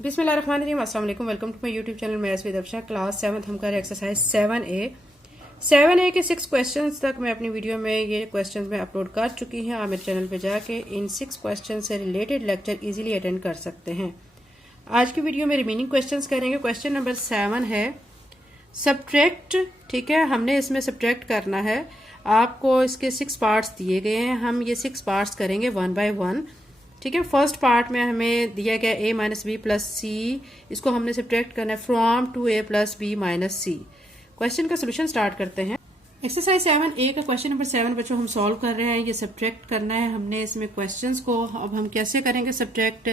बिस्मिल्लाहिर्रहमानिर्रहीम। अस्सलाम वालेकुम। Welcome to my YouTube channel maths with Afsha. Class 7 हम कर एक्सरसाइज 7A के 6 क्वेश्चंस तक मैं अपनी वीडियो में ये क्वेश्चंस में अपलोड कर चुकी हूँ। आप मेरे चैनल पे जाके इन 6 क्वेश्चन से रिलेटेड लेक्चर इजीली अटेंड कर सकते हैं। आज की वीडियो में रिमेनिंग क्वेश्चंस करेंगे। क्वेश्चन नंबर 7 है सब्ट्रैक्ट। ठीक है, हमने इसमें सब्ट्रैक्ट करना है। आपको इसके 6 पार्ट्स दिए गए हैं। हम ये 6 पार्ट्स करेंगे वन बाय वन। ठीक है, फर्स्ट पार्ट में हमें दिया गया a minus b plus c, इसको हमने सब्ट्रैक्ट करना है from 2a plus b minus c. Question का सोल्यूशन स्टार्ट करते हैं। एक्सरसाइज 7A का क्वेश्चन नंबर 7 बच्चों हम सॉल्व कर रहे हैं। ये सब्ट्रैक्ट करना है हमने इसमें क्वेश्चंस को। अब हम कैसे करेंगे सब्ट्रैक्ट?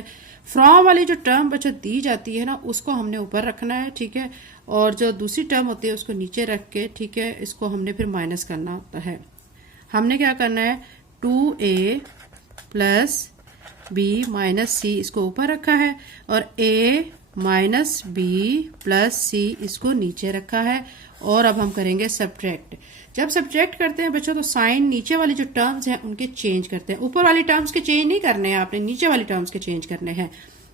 फ्रॉम वाली जो टर्म बच्चों दी जाती है ना, उसको हमने ऊपर रखना है। ठीक है, और जो दूसरी टर्म होती है उसको नीचे रख के, ठीक है, इसको हमने फिर माइनस करना होता है। हमने क्या करना है, 2a प्लस b माइनस सी इसको ऊपर रखा है और a minus b plus c इसको नीचे रखा है। और अब हम करेंगे सब्ट्रैक्ट। जब सब्ट्रैक्ट करते हैं बच्चों तो साइन नीचे वाली जो टर्म्स हैं उनके चेंज करते हैं। ऊपर वाली टर्म्स के चेंज नहीं करने हैं आपने, नीचे वाली टर्म्स के चेंज करने हैं।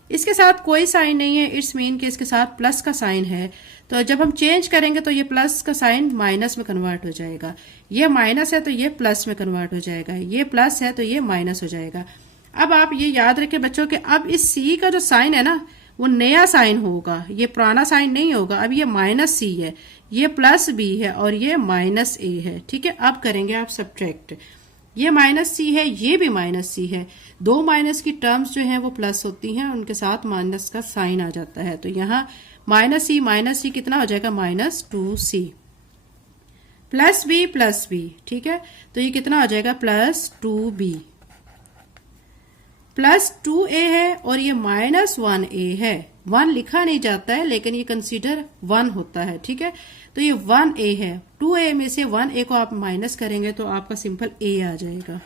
इसके साथ कोई साइन नहीं है, इट्स मीन कि इसके साथ प्लस का साइन है। तो जब हम चेंज करेंगे तो ये प्लस का साइन माइनस में कन्वर्ट हो जाएगा। ये माइनस है तो ये प्लस में कन्वर्ट हो जाएगा, ये प्लस है तो ये माइनस हो जाएगा। अब आप ये याद रखें बच्चों कि अब इस सी का जो साइन है ना वो नया साइन होगा, ये पुराना साइन नहीं होगा। अब ये माइनस सी है, ये प्लस बी है और ये माइनस ए है। ठीक है, अब करेंगे आप सब्ट्रैक्ट। ये माइनस सी है, ये भी माइनस सी है। दो माइनस की टर्म्स जो हैं वो प्लस होती हैं, उनके साथ माइनस का साइन आ जाता है। तो यहाँ माइनस सी कितना हो जाएगा, माइनस 2c प्लस बी। ठीक है, तो ये कितना हो जाएगा, प्लस 2b प्लस 2a है और ये माइनस 1a है। 1 लिखा नहीं जाता है लेकिन ये कंसीडर 1 होता है। ठीक है, तो ये 1a है। 2a में से 1a को आप माइनस करेंगे तो आपका सिंपल a आ जाएगा।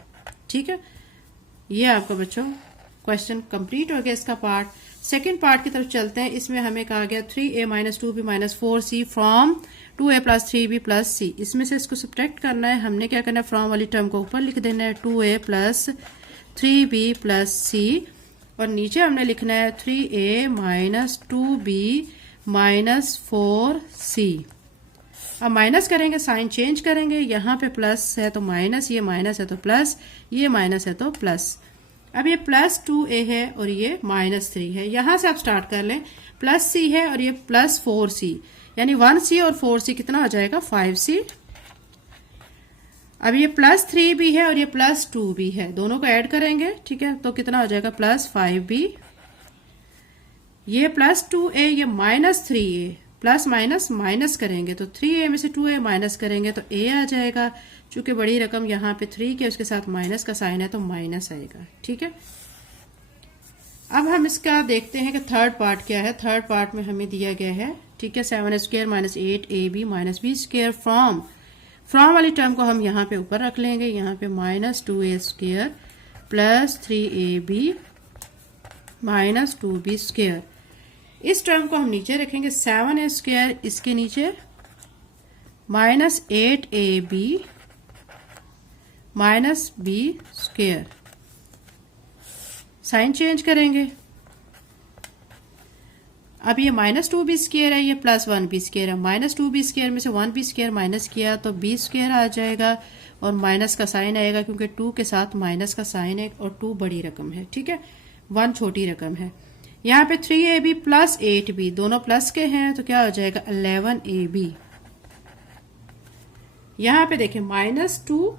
ठीक है, ये आपका बच्चों क्वेश्चन कंप्लीट हो गया इसका पार्ट। सेकंड पार्ट की तरफ चलते हैं। इसमें हमें कहा गया 3a minus 2b minus 4c from 2a plus 3b plus c। इसमें से इसको सब्ट्रैक्ट करना है। हमने क्या करना है, फ्रॉम वाली टर्म को ऊपर लिख देना है 2a plus 3b plus c और नीचे हमने लिखना है 3a minus 2b minus 4c। अब माइनस करेंगे, साइन चेंज करेंगे। यहाँ पे प्लस है तो माइनस, ये माइनस है तो प्लस, ये माइनस है तो प्लस। अब ये प्लस 2a है और ये माइनस 3 है। यहाँ से आप स्टार्ट कर लें। प्लस c है और ये प्लस 4c, यानी 1c और 4c कितना हो जाएगा, 5c। अब ये प्लस 3 भी है और ये प्लस 2 भी है, दोनों को ऐड करेंगे। ठीक है, तो कितना हो जाएगा, प्लस 5b। ये प्लस 2a, ये minus 3a, plus minus minus करेंगे तो 3a में से 2a माइनस करेंगे तो a आ जाएगा। चूंकि बड़ी रकम यहाँ पे 3 के उसके साथ माइनस का साइन है तो माइनस आएगा। ठीक है, अब हम इसका देखते हैं कि थर्ड पार्ट क्या है। थर्ड पार्ट में हमें दिया गया है, ठीक है, 7 square minus 8ab minus b square from वाली टर्म को हम यहाँ पे ऊपर रख लेंगे। यहाँ पे minus 2a square plus 3ab minus 2b square. इस टर्म को हम नीचे रखेंगे। 7a स्क्वायर इसके नीचे minus 8ab minus b square. Sign change करेंगे। अब ये माइनस 2b स्क्वायर है, ये प्लस 1b स्क्वायर है। माइनस 2b स्क्वायर में से 1b स्क्वायर माइनस किया तो b स्क्वायर आ जाएगा और माइनस का साइन आएगा क्योंकि 2 के साथ माइनस का साइन है और 2 बड़ी रकम है। ठीक है, 1 छोटी रकम है। यहाँ पे 3ab प्लस 8b दोनों प्लस के हैं तो क्या हो जाएगा, 11ab। यहाँ पे देखें माइनस 2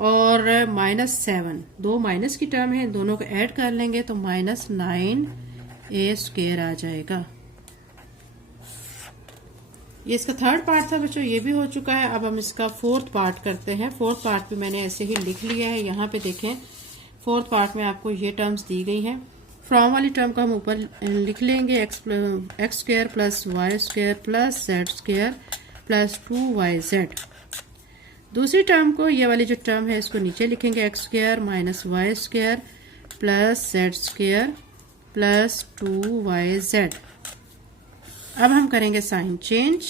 और माइनस 7, दो माइनस की टर्म है, दोनों को ऐड कर लेंगे तो माइनस 9a स्क्वायर आ जाएगा। ये इसका थर्ड पार्ट था बच्चों, ये भी हो चुका है। अब हम इसका फोर्थ पार्ट करते हैं। फोर्थ पार्ट भी मैंने ऐसे ही लिख लिया है। यहाँ पे देखें फोर्थ पार्ट में आपको ये टर्म्स दी गई हैं। फ्रॉम वाली टर्म को हम ऊपर लिख लेंगे, x square plus y square plus z square plus 2yz। दूसरी टर्म को, ये वाली जो टर्म है इसको नीचे लिखेंगे, x square minus y square plus z square plus 2yz। अब हम करेंगे साइन चेंज।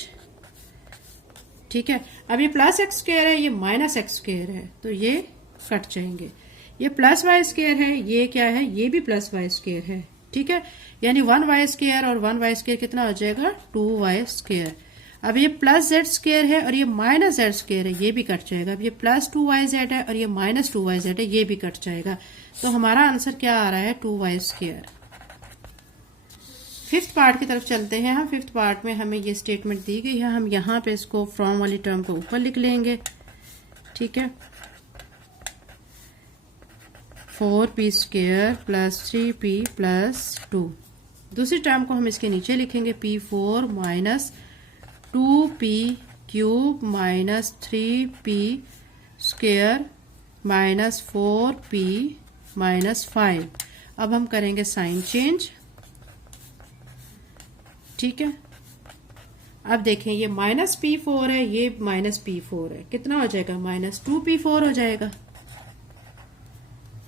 ठीक है, अब ये प्लस एक्स स्क्वायर है, ये माइनस एक्स स्क्वायर है तो ये कट जाएंगे। ये प्लस वाई स्क्वायर है, ये क्या है, ये भी प्लस वाई स्क्वायर है। ठीक है, यानी 1y स्क्वायर और 1y स्क्वायर कितना हो जाएगा 2y स्क्वायर। अब ये प्लस जेड स्क्वायर है और ये माइनस जेड स्क्वायर है, ये भी कट जाएगा। अब ये प्लस 2yz है और ये माइनस 2yz है, ये भी कट जाएगा। तो हमारा आंसर क्या आ रहा है 2y स्क्वायर। फिफ्थ पार्ट की तरफ चलते हैं हम। फिफ्थ पार्ट में हमें ये स्टेटमेंट दी गई है, हम यहाँ पे इसको फ्रॉम वाली टर्म को ऊपर लिख लेंगे, ठीक है। 4p square plus 3p plus 2। दूसरी टर्म को हम इसके नीचे लिखेंगे p4 minus 2p cube minus 3p square minus 4p minus 5। अब हम करेंगे साइन चेंज, ठीक है। अब देखें ये माइनस p4 है, ये माइनस p4 है, कितना हो जाएगा माइनस 2p4 हो जाएगा,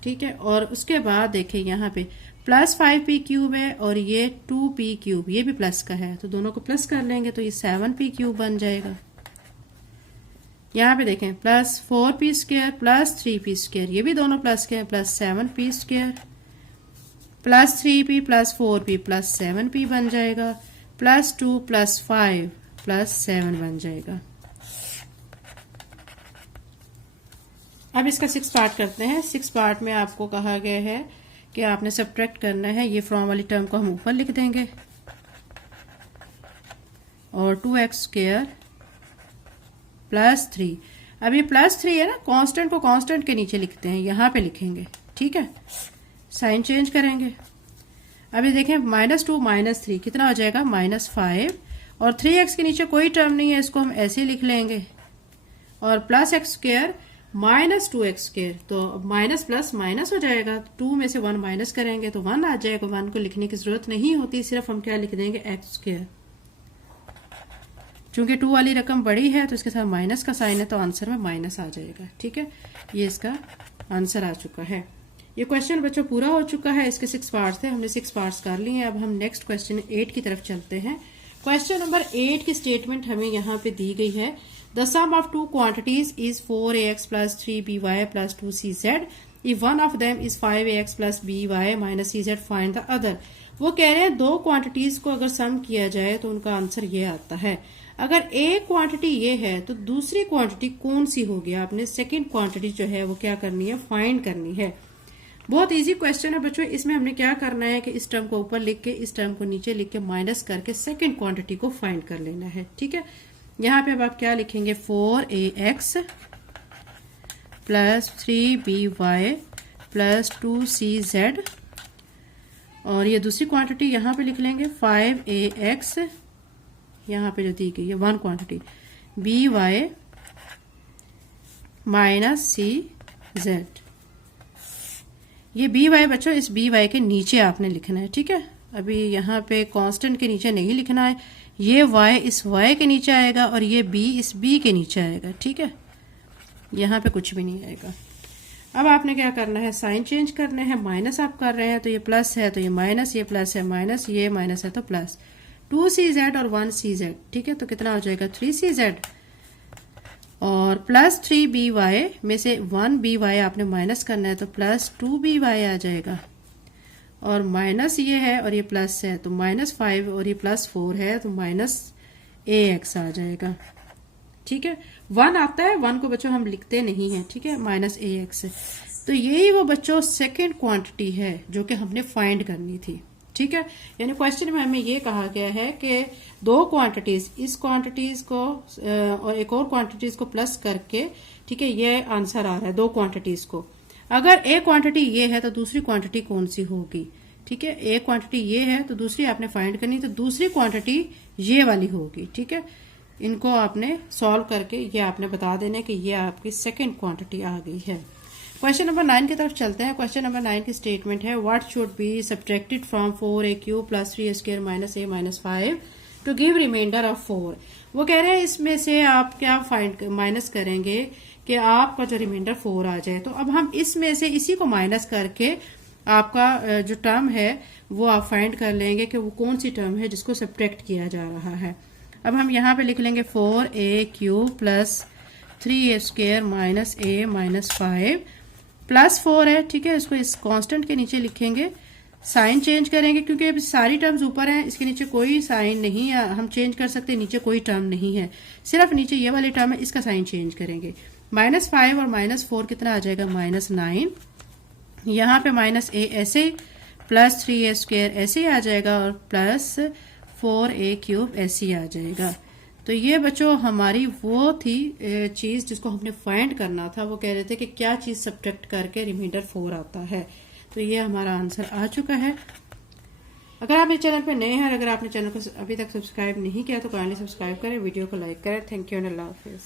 ठीक है। और उसके बाद देखें यहाँ पे प्लस 5p क्यूब है और ये 2p क्यूब, ये भी प्लस का है, तो दोनों को प्लस कर लेंगे तो ये 7p क्यूब बन जाएगा। यहाँ पे देखें plus 4p square plus 3p square, ये भी दोनों प्लस के हैं, plus 7p square plus 3p plus 4p plus 7p बन जाएगा, प्लस 2 प्लस 5 प्लस 7 बन जाएगा। अब इसका 6 पार्ट करते हैं। 6 पार्ट में आपको कहा गया है कि आपने सब्ट्रैक्ट करना है। ये फ्रॉम वाली टर्म को हम ऊपर लिख देंगे और 2x स्क्वायर प्लस 3। अब ये प्लस 3 है ना, कांस्टेंट को कांस्टेंट के नीचे लिखते हैं, यहाँ पे लिखेंगे, ठीक है। साइन चेंज करेंगे। अब ये देखें -2 -3 कितना हो जाएगा -5 और 3x के नीचे कोई टर्म नहीं है, इसको हम ऐसे ही लिख लेंगे और plus x square minus 2x square, तो माइनस प्लस माइनस हो जाएगा, 2 में से 1 माइनस करेंगे तो 1 आ जाएगा। 1 को लिखने की जरूरत नहीं होती, सिर्फ हम क्या लिख देंगे x स्क्वायर। चूंकि 2 वाली रकम बड़ी है तो इसके साथ माइनस का साइन है, तो आंसर में माइनस आ जाएगा, ठीक है। ये इसका आंसर आ चुका है। ये क्वेश्चन बच्चों पूरा हो चुका है। इसके 6 पार्ट्स थे, हमने 6 पार्ट्स कर लिए हैं। अब हम नेक्स्ट क्वेश्चन 8 की तरफ चलते हैं। क्वेश्चन नंबर 8 की स्टेटमेंट हमें यहाँ पे दी गई है। The sum of two quantities is 4ax plus 3by plus 2cz। If one of them is 5ax plus by minus cz, find the other. वो कह रहे हैं दो क्वांटिटीज को अगर सम किया जाए तो उनका आंसर ये आता है। अगर एक क्वांटिटी ये है तो दूसरी क्वांटिटी कौन सी होगी, आपने सेकेंड क्वांटिटी जो है वो क्या करनी है, फाइंड करनी है। बहुत इजी क्वेश्चन है बच्चों। इसमें हमने क्या करना है कि इस टर्म को ऊपर लिख के इस टर्म को नीचे लिख के माइनस करके सेकंड क्वांटिटी को फाइंड कर लेना है, ठीक है। यहाँ पे अब आप क्या लिखेंगे 4ax plus 3by plus 2cz और ये दूसरी क्वांटिटी यहाँ पे लिख लेंगे 5ax, यहाँ पे जो दी गई है 1 क्वांटिटी, by माइनस cz। ये by बच्चों इस by के नीचे आपने लिखना है, ठीक है। अभी यहाँ पे कांस्टेंट के नीचे नहीं लिखना है, ये y इस y के नीचे आएगा और ये b इस b के नीचे आएगा, ठीक है। यहाँ पे कुछ भी नहीं आएगा। अब आपने क्या करना है, साइन चेंज करने हैं। माइनस आप कर रहे हैं तो ये प्लस है तो ये माइनस, ये प्लस है माइनस, ये माइनस है तो प्लस। 2cz और 1cz, ठीक है, तो कितना हो जाएगा 3cz और प्लस 3by में से 1by आपने माइनस करना है तो प्लस 2by आ जाएगा और माइनस ये है और ये प्लस है तो -5 और ये +4 है तो -ax आ जाएगा, ठीक है। 1 आता है, 1 को बच्चों हम लिखते नहीं हैं, ठीक है, -ax। तो यही वो बच्चों सेकेंड क्वांटिटी है जो कि हमने फाइंड करनी थी, ठीक है। यानी क्वेश्चन में हमें ये कहा गया है कि दो क्वांटिटीज, इस क्वांटिटीज को और एक और क्वांटिटीज को प्लस करके, ठीक है, ये आंसर आ रहा है दो क्वांटिटीज को। अगर एक क्वांटिटी ये है तो दूसरी क्वांटिटी कौन सी होगी, ठीक है। एक क्वांटिटी ये है तो दूसरी आपने फाइंड करनी, तो दूसरी क्वांटिटी ये वाली होगी, ठीक है। इनको आपने सॉल्व करके ये आपने बता देना कि ये आपकी सेकेंड क्वांटिटी आ गई है। क्वेश्चन नंबर 9 की तरफ चलते हैं। क्वेश्चन नंबर 9 की स्टेटमेंट है what should be subtracted from 4a³ plus 3a² minus a minus 5 to give remainder of 4। वो कह रहे हैं इसमें से आप क्या फाइंड माइनस करेंगे कि आपका जो रिमाइंडर 4 आ जाए। तो अब हम इसमें से इसी को माइनस करके आपका जो टर्म है वो आप फाइंड कर लेंगे कि वो कौन सी टर्म है जिसको सब्ट्रैक्ट किया जा रहा है। अब हम यहाँ पे लिख लेंगे 4a³ plus 3a² minus a minus 5 +4 है, ठीक है। इसको इस कांस्टेंट के नीचे लिखेंगे साइन चेंज करेंगे क्योंकि अब सारी टर्म्स ऊपर हैं, इसके नीचे कोई साइन नहीं है, हम चेंज कर सकते, नीचे कोई टर्म नहीं है, सिर्फ नीचे ये वाली टर्म है, इसका साइन चेंज करेंगे। -5 और -4 कितना आ जाएगा, -9। यहाँ पे -a ऐसे, +3a² ऐसे आ जाएगा और +4a³ ऐसे आ जाएगा। तो ये बच्चों हमारी वो थी चीज जिसको हमने फाइंड करना था। वो कह रहे थे कि क्या चीज सब्ट्रैक्ट करके रिमाइंडर 4 आता है। तो ये हमारा आंसर आ चुका है। अगर आप इस चैनल पे नए हैं और अगर आपने चैनल को अभी तक सब्सक्राइब नहीं किया तो काइंडली सब्सक्राइब करें, वीडियो को लाइक करें। Thank you and Allah Hafiz.